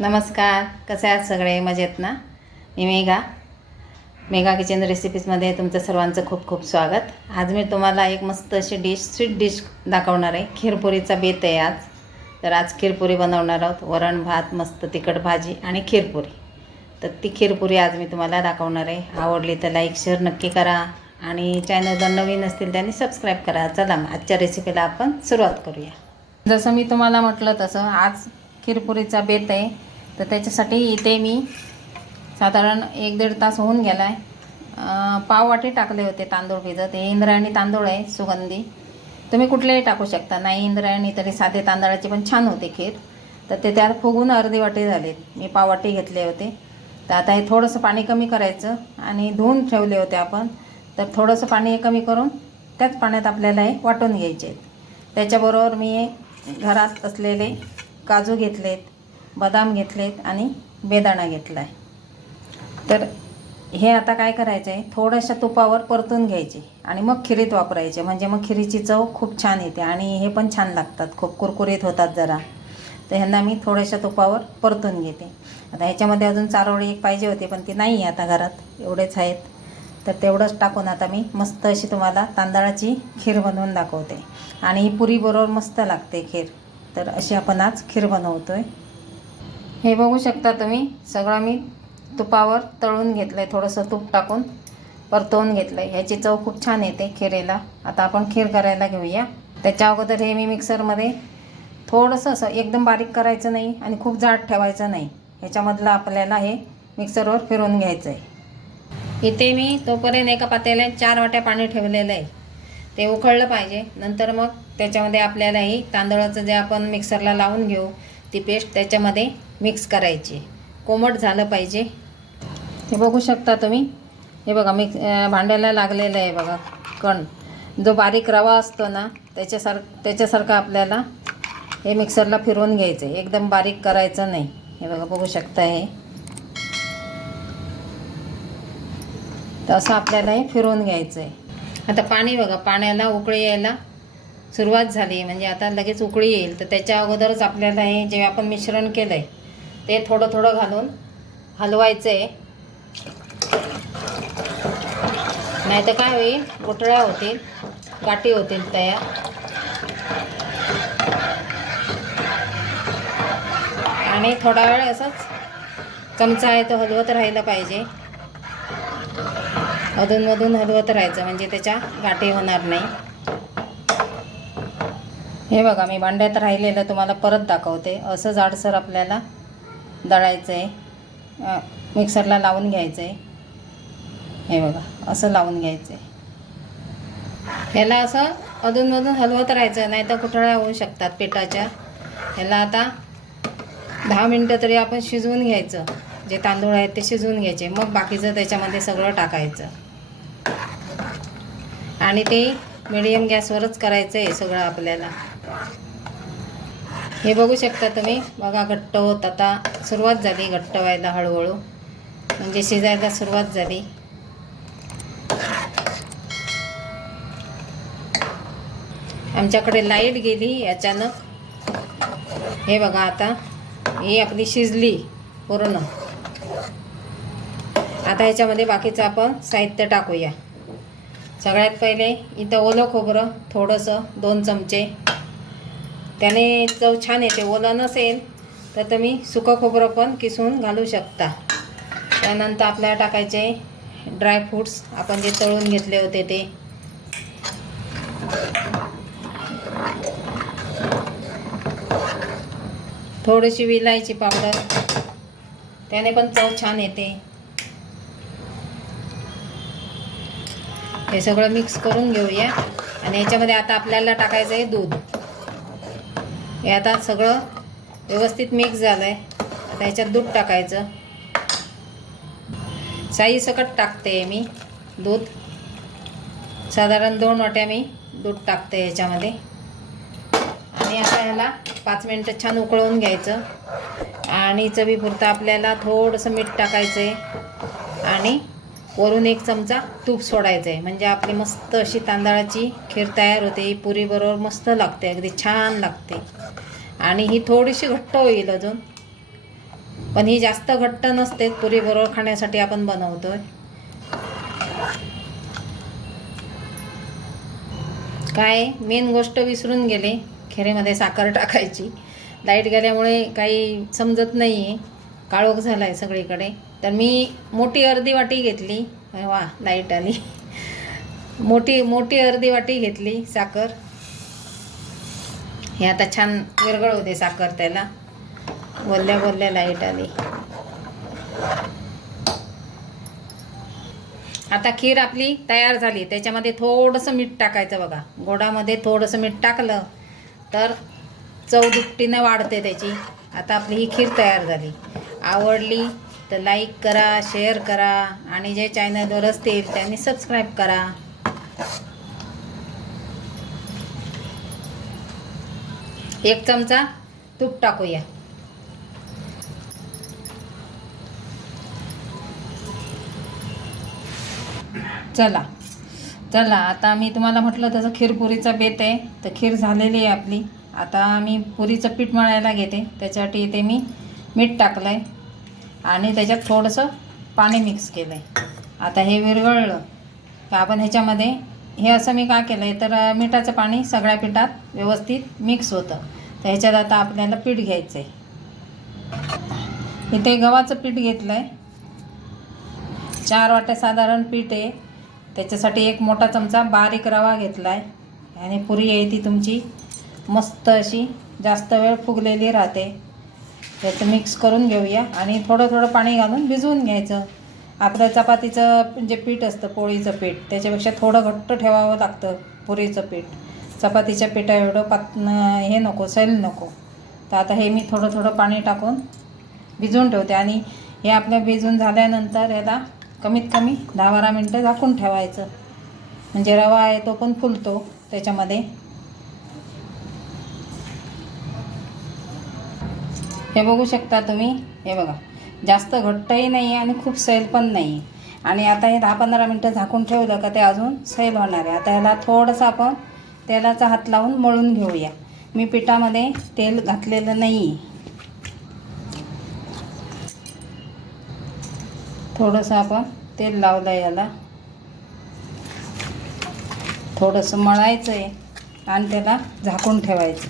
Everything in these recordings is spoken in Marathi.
नमस्कार कसे आहात सगळे? मजेत ना? मी मेघा. मेघा किचन रेसिपीजमध्ये तुमचं सर्वांचं खूप खूप स्वागत. आज मी तुम्हाला एक मस्त अशी डिश स्वीट डिश दाखवणार आहे. खीरपुरीचा बेत आहे आज. तर आज खीरपुरी बनवणार आहोत. वरण भात मस्त तिखट भाजी आणि खीरपुरी. तर ती खीरपुरी आज मी तुम्हाला दाखवणार आहे. आवडली तर लाईक शेअर नक्की करा आणि चॅनलला नवीन असतील त्यांनी सबस्क्राईब करा. चला मग आजच्या रेसिपीला आपण सुरुवात करूया. जसं मी तुम्हाला म्हटलं तसं आज खीरपुरीचा बेत आहे. तर त्याच्यासाठी इथे मी साधारण एक दीड तास होऊन गेला आहे पाववाटे टाकले होते तांदूळ भिजत. हे इंद्रायणी तांदूळ आहे सुगंधी. तुम्ही कुठलेही टाकू शकता. नाही इंद्रायणी तरी साधे तांदळाची पण छान होते खीर. तर ते त्यात फुगून अर्धी वाटी झालेत. मी पाव वाटी घेतले होते. तर आता हे थोडंसं पाणी कमी करायचं आणि धुवून ठेवले होते आपण. तर थोडंसं पाणी कमी करून त्याच पाण्यात आपल्याला हे वाटून घ्यायचे आहेत. त्याच्याबरोबर मी घरात असलेले काजू घेतलेत. बदाम घेतलेत आणि बेदाणा घेतला आहे तर हे आता काय करायचं आहे थोड्याशा तुपावर परतून घ्यायचे आणि मग खिरीत वापरायचे. म्हणजे मग खिरीची चव खूप छान येते आणि हे पण छान लागतात. खूप कुरकुरीत होतात जरा. तर ह्यांना मी थोड्याशा तुपावर परतून घेते. आता ह्याच्यामध्ये अजून चारोळी एक पाहिजे होती पण ती नाही आहे आता घरात. एवढेच आहेत. तर तेवढंच टाकून आता मी मस्त अशी तुम्हाला तांदळाची खीर बनवून दाखवते. आणि ही पुरीबरोबर मस्त लागते खीर. तर अशी आपण आज खीर बनवतो आहे हे बघू शकता तुम्ही सगळं मी तुपावर तळून घेतलं आहे थोडंसं तूप टाकून परतवून घेतलं आहे ह्याची चव खूप छान येते खिरेला. आता आपण खीर करायला घेऊया. त्याच्या अगोदर हे मी मिक्सरमध्ये थोडंसं असं एकदम बारीक करायचं नाही आणि खूप जाड ठेवायचं नाही. ह्याच्यामधलं आपल्याला हे मिक्सरवर फिरवून घ्यायचं आहे इथे मी तोपर्यंत एका पातेल्यात चार वाट्या पाणी ठेवलेलं आहे. ते उकळलं पाहिजे. नंतर मग त्याच्यामध्ये आपल्याला ही तांदळाचं जे आपण मिक्सरला लावून घेऊ ती पेस्ट त्याच्यामध्ये मिक्स करायची. कोमट झालं पाहिजे. हे बघू शकता तुम्ही. हे बघा मिक्स भांड्याला लागलेलं आहे बघा कण. जो बारीक रवा असतो ना त्याच्यासार त्याच्यासारखं आपल्याला हे मिक्सरला फिरवून घ्यायचं आहे एकदम बारीक करायचं नाही. हे बघा बघू शकता हे. तर असं आपल्याला हे फिरवून घ्यायचं आहे आता पाणी बघा पाण्याला उकळी यायला सुरुवात झाली. म्हणजे आता लगेच उकळी येईल. तर त्याच्या अगोदरच आपल्याला हे जे आपण मिश्रण केलं आहे ते थोडं थोडं घालून हलवायचं. आहे नाही तर काय होईल? गोटळ्या होतील गाठी होतील तयार. आणि थोडा वेळ असंच चमचा आहे तो हलवत राहिलं पाहिजे. अधूनमधून हलवत राहायचं म्हणजे त्याच्या गाठी होणार नाही. हे बघा मी भांड्यात राहिलेलं तुम्हाला परत दाखवते. असं जाडसर आपल्याला दळायचं आहे मिक्सरला लावून घ्यायचं आहे हे बघा असं लावून घ्यायचं आहे ह्याला असं अधूनमधून हलवत राहायचं नाही तर कुठळ्या होऊ शकतात पिठाच्या. ह्याला आता दहा मिनटं तरी आपण शिजवून घ्यायचं. जे तांदूळ आहेत ते शिजवून घ्यायचे. मग बाकीचं त्याच्यामध्ये सगळं टाकायचं. आणि ते मिडियम गॅसवरच करायचं आहे सगळं आपल्याला. हे बघू शकता तुम्ही. बघा घट्ट होत आता. सुरुवात झाली घट्ट व्हायला हळूहळू. म्हणजे शिजायला सुरुवात झाली. आमच्याकडे लाइट गेली अचानक. हे बघा आता. ही आपली शिजली पूर्ण. आता ह्याच्यामध्ये बाकीचं आपण साहित्य टाकूया. सगळ्यात पहिले इथं ओलं खोबरं थोडंसं दोन चमचे. त्याने चव छान येते ओलं नसेल तर तुम्ही सुकं खोबरं पण किसून घालू शकता. त्यानंतर आपल्याला टाकायचे ड्रायफ्रूट्स आपण जे तळून घेतले होते ते. थोडीशी विलायची पावडर. त्याने पण चव छान येते. हे सगळं मिक्स करून घेऊया. आणि याच्यामध्ये आता आपल्याला टाकायचं आहे दूध. हे आता सगळं व्यवस्थित मिक्स झालं आहे आता ह्याच्यात दूध टाकायचं. साई सकट टाकते मी दूध. साधारण दोन वाट्या मी दूध टाकते ह्याच्यामध्ये. आणि आता ह्याला पाच मिनटं छान उकळवून घ्यायचं. आणि चवीपुरतं आपल्याला थोडंसं मीठ टाकायचं आहे आणि वरून एक चमचा तूप सोडायचं आहे म्हणजे आपली मस्त अशी तांदळाची खीर तयार होते. ही पुरीबरोबर मस्त लागते. अगदी छान लागते. आणि ही थोडीशी घट्ट होईल अजून. पण ही जास्त घट्ट नसते. पुरीबरोबर खाण्यासाठी आपण बनवतोय. काय? मेन गोष्ट विसरून गेले. खिरेमध्ये साखर टाकायची. लाइट गेल्यामुळे काही समजत नाही आहे काळोख झाला आहे सगळीकडे. तर मी मोठी अर्धी वाटी घेतली. वा लाइट आली. मोठी मोठी अर्धी वाटी घेतली साखर. हे आता छान विरगळ होते साखर त्याला. बोलल्या बोलल्या लाइट आली. आता खीर आपली तयार झाली. त्याच्यामध्ये थोडंसं मीठ टाकायचं बघा. गोडामध्ये थोडंसं मीठ टाकलं तर चव दुपटीनं वाढते त्याची. आता आपली ही खीर तयार झाली. आवडली तर लाईक करा शेअर करा आणि जे चॅनलवर असतील त्यांनी सबस्क्राईब करा. एक चमचा तूप टाकूया. चला. चला आता मी तुम्हाला म्हटलं तसं खीरपुरीचा बेत आहे तर खीर झालेली आहे आपली. आता मी पुरीचं पीठ मळायला घेते त्याच्यासाठी इथे मी मीठ टाकलं आहे आणि त्याच्यात थोडंसं पाणी मिक्स केलं आहे आता हे विरघळलं. का आपण ह्याच्यामध्ये हे असं मी का केलं आहे तर मिठाचं पाणी सगळ्या पिठात व्यवस्थित मिक्स होतं. तर ह्याच्यात आता आपल्याला पीठ घ्यायचं आहे इथे गव्हाचं पीठ घेतलं आहे चार वाट्या साधारण पीठ आहे. त्याच्यासाठी एक मोठा चमचा बारीक रवा घेतला आहे आणि पुरी आहे ती तुमची मस्त अशी जास्त वेळ फुगलेली राहते. त्याचं मिक्स करून घेऊया. आणि थोडं थोडं पाणी घालून भिजवून घ्यायचं. आपलं चपातीचं जे पीठ असतं पोळीचं पीठ त्याच्यापेक्षा थोडं घट्ट ठेवावं लागतं पुरीचं पीठ. चपातीच्या पिठा एवढं पात हे नको सैल नको. तर आता हे मी थोडं थोडं पाणी टाकून भिजवून ठेवते. आणि हे आपल्या भिजून झाल्यानंतर याला कमीत कमी दहा बारा मिनटं झाकून ठेवायचं. म्हणजे रवा आहे तो पण फुलतो त्याच्यामध्ये. हे बघू शकता तुम्ही. हे बघा. जास्त घट्टही नाही आहे आणि खूप सैल पण नाही आहे आणि आता हे दहा पंधरा मिनटं झाकून ठेवलं का ते अजून सैल होणार आहे. आता ह्याला थोडंसं आपण तेलाचा हात लावून मळून घेऊया. मी पिठामध्ये तेल घातलेलं नाही आहे थोडंसं आपण तेल लावलं याला. थोडंसं मळायचं आहे आणि त्याला झाकून ठेवायचं.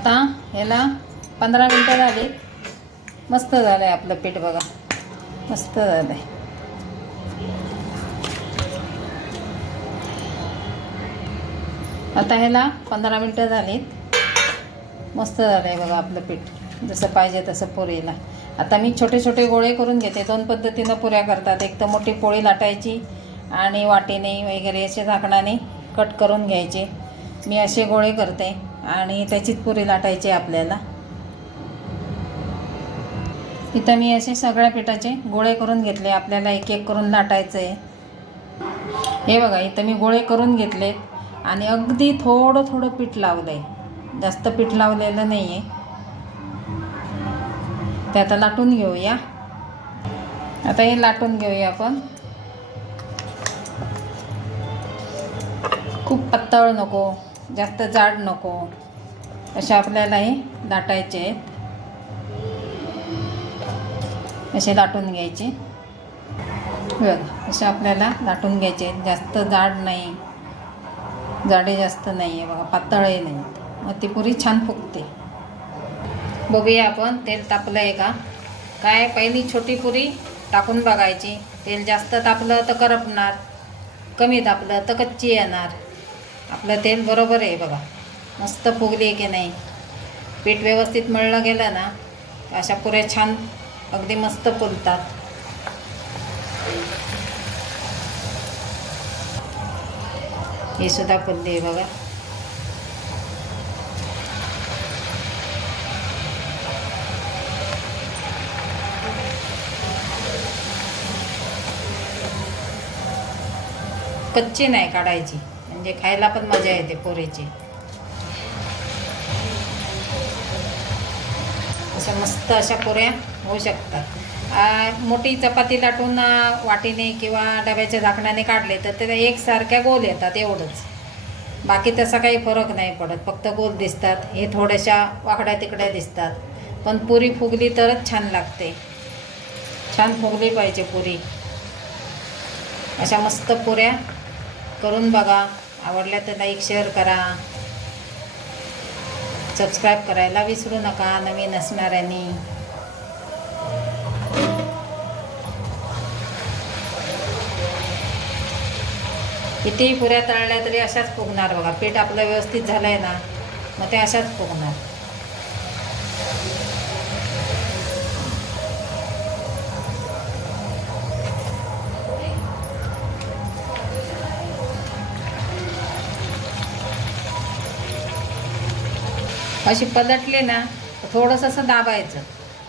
आता ह्याला पंधरा मिनटं झाले. मस्त झालं आहे आपलं पीठ बघा. मस्त झालं आहे आता ह्याला पंधरा मिनटं झालीत. मस्त झालं आहे बघा आपलं पीठ. जसं पाहिजे तसं पुरीला. आता मी छोटे छोटे गोळे करून घेते. दोन पद्धतीनं पुऱ्या करतात. एक तर मोठी पोळी लाटायची आणि वाटीने वगैरे असे झाकणाने कट करून घ्यायचे. मी असे गोळे करते. आणि त्याचीच पुरी लाटायची आपल्याला. इथं मी असे सगळ्या पिठाचे गोळे करून घेतले. आपल्याला एक एक करून लाटायचं आहे हे बघा इथं मी गोळे करून घेतलेत आणि अगदी थोडं थोडं पीठ लावलं आहे जास्त पीठ लावलेलं नाही आहे ते आता लाटून घेऊया. आता हे लाटून घेऊया आपण. खूप पातळ नको. जास्त जाड नको. असे आपल्यालाही दाटायचे लाटायचे आहेत. असे लाटून घ्यायचे. बघा असे आपल्याला लाटून घ्यायचे आहेत. जास्त जाड नाही. जाडे जास्त नाही आहे बघा पातळही नाही मग ती पुरी छान फुगते. बघूया आपण तेल तापलं आहे का? काय पहिली छोटी पुरी टाकून बघायची. तेल जास्त तापलं तर करपणार. कमी तापलं तर कच्ची येणार. आपलं तेल बरोबर आहे बघा. मस्त फुगली आहे की नाही? पीठ व्यवस्थित मळलं गेलं ना अशा पुऱ्या छान अगदी मस्त फुलतात. हे सुद्धा फुलली आहे बघा. कच्ची नाही काढायची. म्हणजे खायला पण मजा येते पोरीची. अशा मस्त अशा पुऱ्या होऊ शकतात. मोठी चपाती लाटून वाटीने किंवा डब्याच्या झाकणाने काढले तर ते एकसारख्या गोल येतात एवढंच. बाकी तसा काही फरक नाही पडत. फक्त गोल दिसतात. हे थोड्याशा वाकड्या तिकड्या दिसतात. पण पुरी फुगली तरच छान लागते. छान फुगली पाहिजे पुरी. अशा मस्त पुऱ्या करून बघा. आवडल्या तर लाईक शेअर करा. सबस्क्राईब करायला विसरू नका नवीन असणाऱ्यांनी. कितीही पुऱ्या तळल्या तरी अशाच फुगणार बघा. पीठ आपलं व्यवस्थित झालं आहे ना मग ते अशाच फुगणार. अशी पलटली ना तर थोडंसं असं दाबायचं.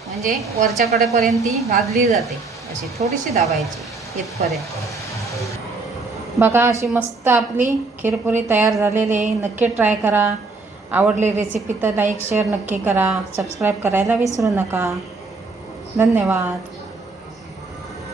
म्हणजे वरच्याकडेपर्यंत ती भाजली जाते. अशी थोडीशी दाबायची इथपर्यंत. बघा अशी मस्त आपली खीरपुरी तयार झालेली आहे. नक्की ट्राय करा. आवडली रेसिपी तर लाईक शेअर नक्की करा. सबस्क्राईब करायला विसरू नका. धन्यवाद.